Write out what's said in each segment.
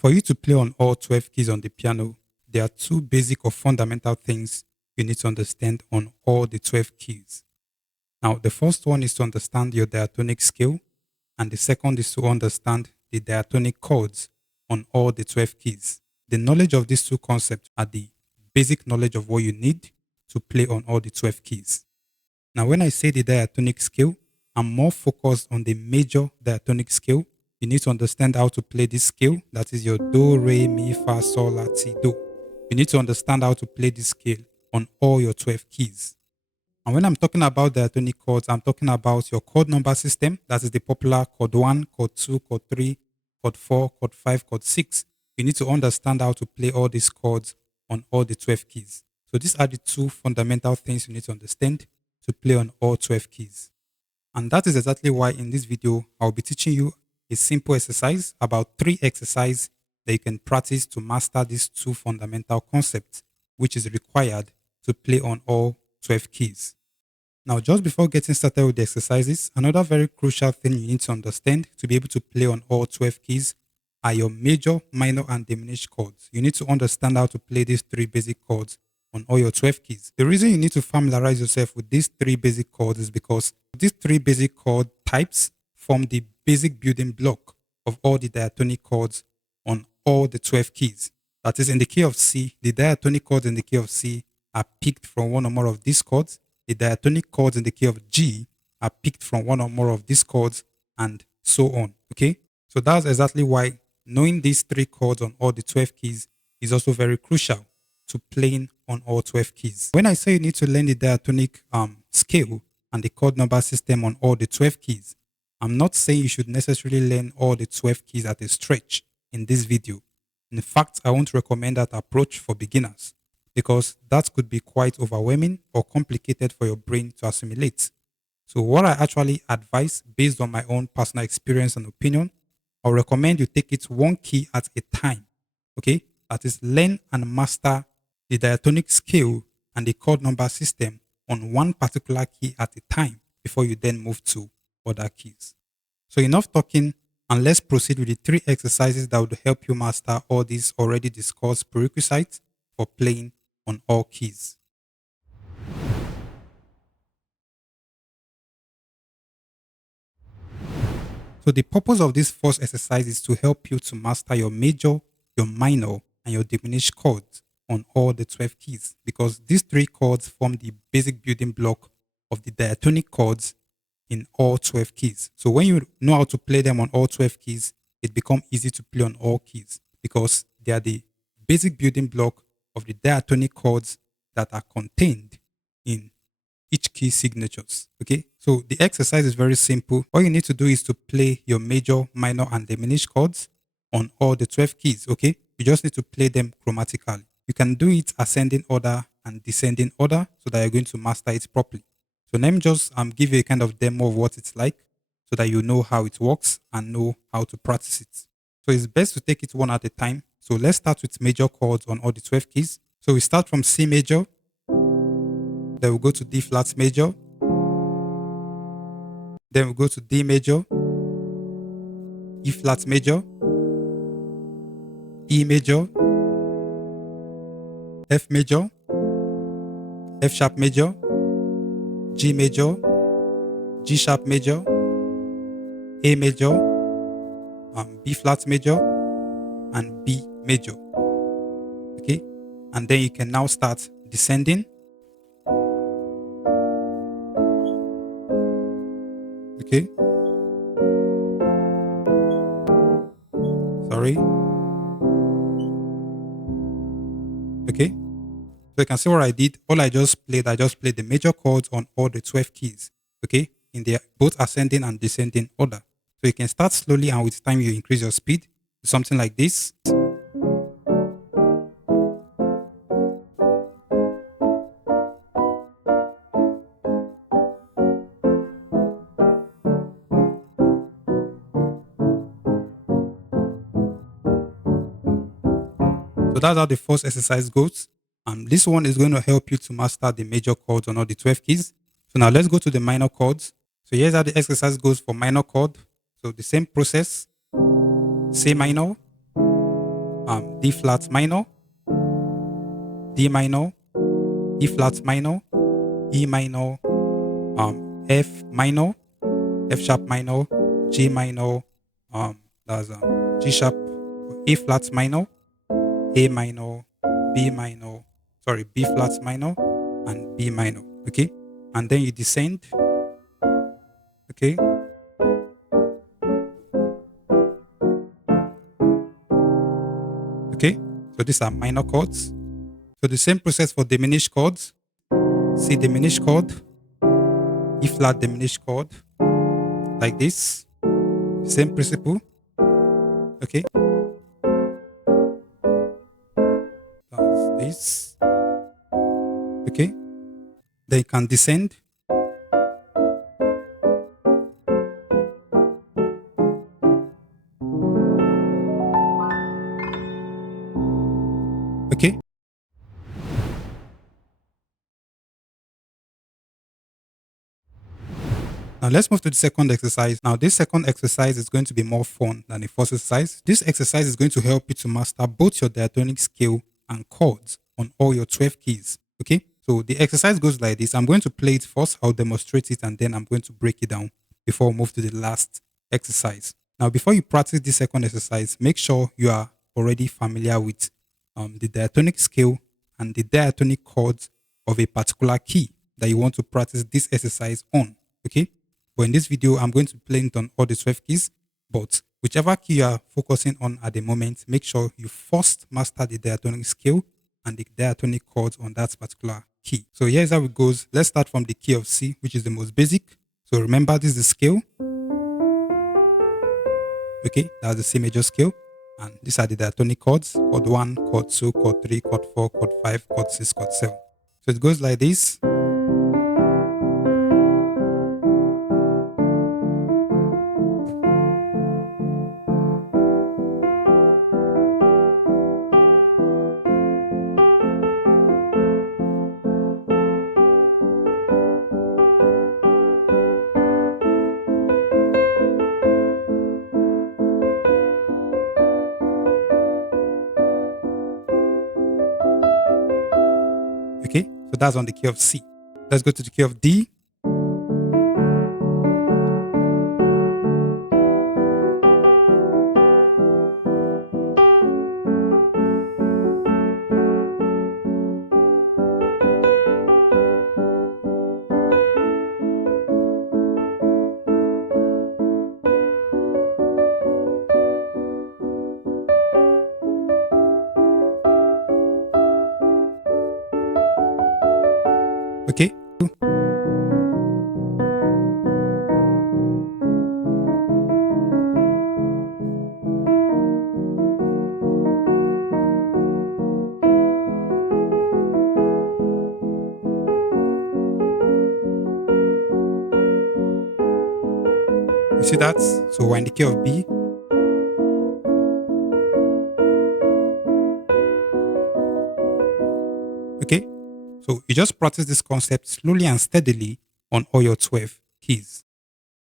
For you to play on all 12 keys on the piano, there are two basic or fundamental things you need to understand on all the 12 keys. Now, the first one is to understand your diatonic scale, and the second is to understand the diatonic chords on all the 12 keys. The knowledge of these two concepts are the basic knowledge of what you need to play on all the 12 keys. Now, when I say the diatonic scale, I'm more focused on the major diatonic scale. You need to understand how to play this scale. That is your do, re, mi, fa, sol, la, ti, do. You need to understand how to play this scale on all your 12 keys. And when I'm talking about diatonic chords, I'm talking about your chord number system. That is the popular chord 1, chord 2, chord 3, chord 4, chord 5, chord 6. You need to understand how to play all these chords on all the 12 keys. So these are the two fundamental things you need to understand to play on all 12 keys. And that is exactly why in this video, I'll be teaching you a simple exercise, about 3 exercises that you can practice to master these two fundamental concepts, which is required to play on all 12 keys. Now, just before getting started with the exercises, another very crucial thing you need to understand to be able to play on all 12 keys are your major, minor, and diminished chords. You need to understand how to play these 3 basic chords on all your 12 keys. The reason you need to familiarize yourself with these 3 basic chords is because these 3 basic chord types form the basic building block of all the diatonic chords on all the 12 keys. That is, in the key of C, the diatonic chords in the key of C are picked from one or more of these chords. The diatonic chords in the key of G are picked from one or more of these chords, and so on. Okay? So that's exactly why knowing these 3 chords on all the 12 keys is also very crucial to playing on all 12 keys. When I say you need to learn the diatonic scale and the chord number system on all the 12 keys, I'm not saying you should necessarily learn all the 12 keys at a stretch in this video. In fact, I won't recommend that approach for beginners because that could be quite overwhelming or complicated for your brain to assimilate. So what I actually advise based on my own personal experience and opinion, I'll recommend you take it one key at a time. Okay? That is, learn and master the diatonic scale and the chord number system on one particular key at a time before you then move to other keys. So enough talking, and let's proceed with the 3 exercises that would help you master all these already discussed prerequisites for playing on all keys. So the purpose of this first exercise is to help you to master your major, your minor, and your diminished chords on all the 12 keys, because these 3 chords form the basic building block of the diatonic chords in all 12 keys. So when you know how to play them on all 12 keys, it becomes easy to play on all keys because they are the basic building block of the diatonic chords that are contained in each key signatures. Okay, so the exercise is very simple. All you need to do is to play your major, minor, and diminished chords on all the 12 keys. Okay, you just need to play them chromatically. You can do it ascending order and descending order so that you're going to master it properly. So let me just give you a kind of demo of what it's like so that you know how it works and know how to practice it. So it's best to take it one at a time. So let's start with major chords on all the 12 keys. So we start from C major, then we'll go to D flat major, then we'll go to D major, E flat major, E major, F major, F sharp major, G major, G sharp major, A major, B flat major, and B major. Okay, and then you can now start descending. Okay, sorry. Okay, so you can see what I did. I just played the major chords on all the 12 keys. Okay, in their both ascending and descending order. So you can start slowly, and with time you increase your speed to something like this. So that's how the first exercise goes. This one is going to help you to master the major chords on all the 12 keys. So now let's go to the minor chords. So here's how the exercise goes for minor chord. So the same process, C minor, D flat minor, D minor, E flat minor, E minor, F minor, F sharp minor, G minor, that's G sharp, A flat minor, A minor, B minor, sorry, B flat minor, and B minor. Okay, and then you descend. Okay, okay. So these are minor chords. So the same process for diminished chords. C diminished chord, E flat diminished chord, like this. Same principle. Okay, that's this. Okay, then you can descend. Okay, now let's move to the second exercise. Now this second exercise is going to be more fun than the first exercise. This exercise is going to help you to master both your diatonic scale and chords on all your 12 keys. Okay, so the exercise goes like this. I'm going to play it first, I'll demonstrate it, and then I'm going to break it down before we move to the last exercise. Now, before you practice this second exercise, make sure you are already familiar with the diatonic scale and the diatonic chords of a particular key that you want to practice this exercise on. Okay, but in this video, I'm going to play it on all the 12 keys, but whichever key you are focusing on at the moment, make sure you first master the diatonic scale and the diatonic chords on that particular key. So here's how it goes. Let's start from the key of C, which is the most basic. So remember, this is the scale. Okay, that's the C major scale. And these are the diatonic chords: chord 1, chord 2, chord 3, chord 4, chord 5, chord 6, chord 7. So it goes like this. Okay, so that's on the key of C. Let's go to the key of D. Okay. You see that? So we're in the key of B. Okay. So you just practice this concept slowly and steadily on all your 12 keys.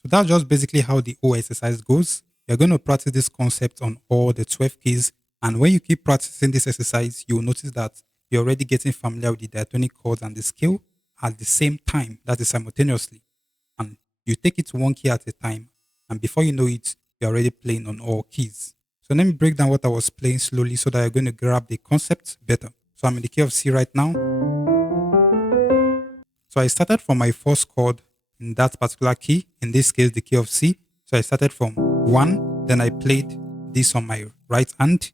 So that's just basically how the whole exercise goes. You're going to practice this concept on all the 12 keys. And when you keep practicing this exercise, you'll notice that you're already getting familiar with the diatonic chords and the scale at the same time, that is simultaneously. And you take it one key at a time. And before you know it, you're already playing on all keys. So let me break down what I was playing slowly so that you're going to grab the concept better. So I'm in the key of C right now. So I started from my first chord in that particular key, in this case, the key of C. So I started from 1, then I played this on my right hand.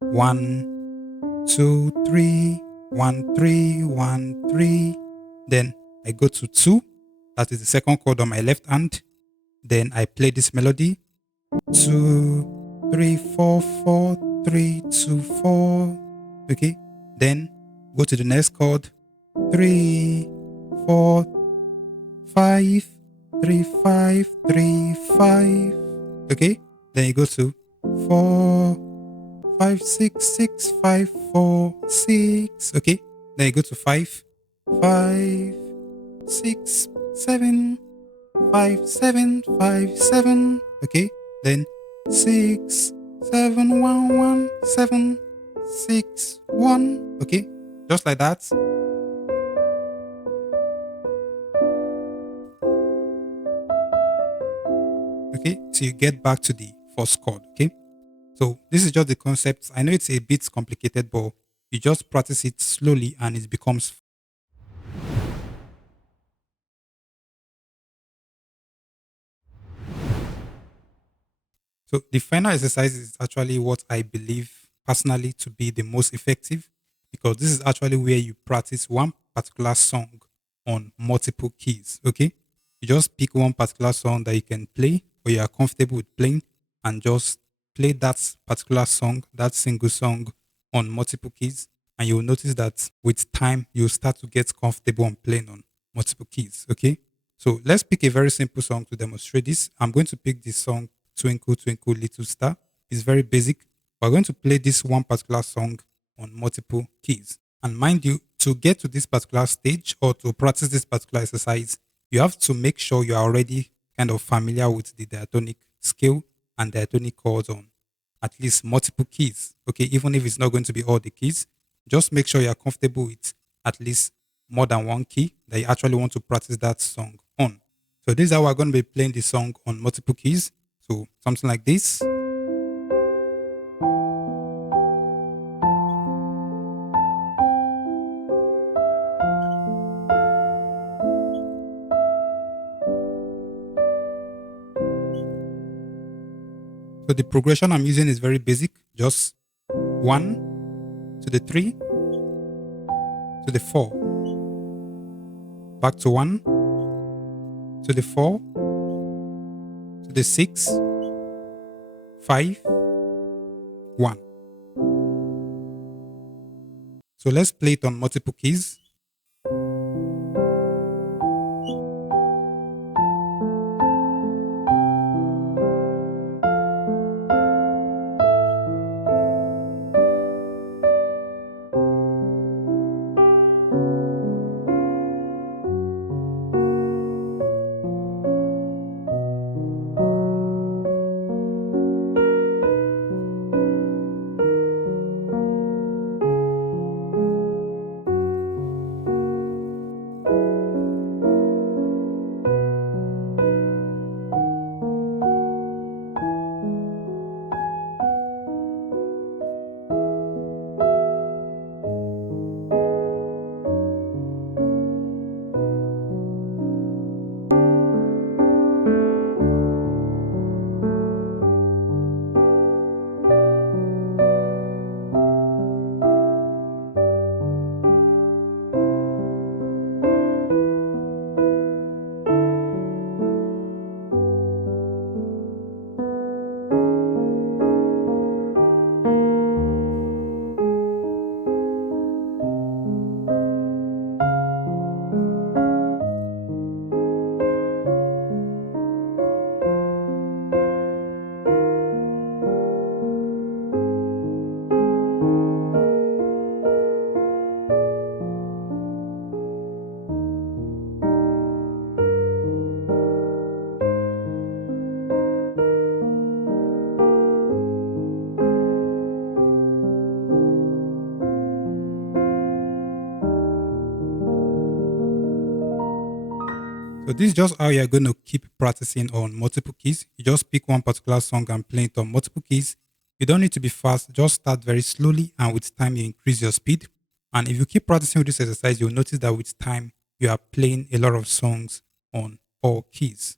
1, 2, 3, 1, 3, 1, 3. Then I go to 2, that is the second chord on my left hand. Then I play this melody. 2, 3, 4, 4, 3, 2, 4. Okay. Then go to the next chord. 3, 4, 5, 3, 5, 3, 5. Okay. Then you go to 4, 5, 6, 6, 5, 4, 6. Okay. Then you go to 5, 5, 6, 7, 5, 7, 5, 7. Okay. Then 6, 711 761. Okay, just like that. Okay, so you get back to the first chord. Okay, so this is just the concept. I know it's a bit complicated, but you just practice it slowly and it becomes. So the final exercise is actually what I believe personally to be the most effective, because this is actually where you practice one particular song on multiple keys. Okay, you just pick one particular song that you can play or you are comfortable with playing, and just play that particular song, that single song, on multiple keys, and you'll notice that with time you'll start to get comfortable on playing on multiple keys. Okay, so let's pick a very simple song to demonstrate this. I'm going to pick this song, Twinkle Twinkle Little Star. It's very basic. We're going to play this one particular song on multiple keys. And mind you, to get to this particular stage or to practice this particular exercise, you have to make sure you are already kind of familiar with the diatonic scale and diatonic chords on at least multiple keys. Okay, even if it's not going to be all the keys, just make sure you're comfortable with at least more than one key that you actually want to practice that song on. So this is how we're going to be playing the song on multiple keys. So something like this. So the progression I'm using is very basic, just 1 to the 3 to the 4, back to 1 to the 4 to the 6, 5, 1. So let's play it on multiple keys. So this is just how you're going to keep practicing on multiple keys. You just pick one particular song and play it on multiple keys. You don't need to be fast. Just start very slowly, and with time you increase your speed. And if you keep practicing with this exercise, you'll notice that with time you are playing a lot of songs on all keys.